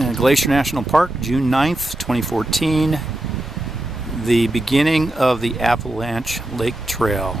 Glacier National Park, June 9th, 2014. The beginning of the Avalanche Lake Trail.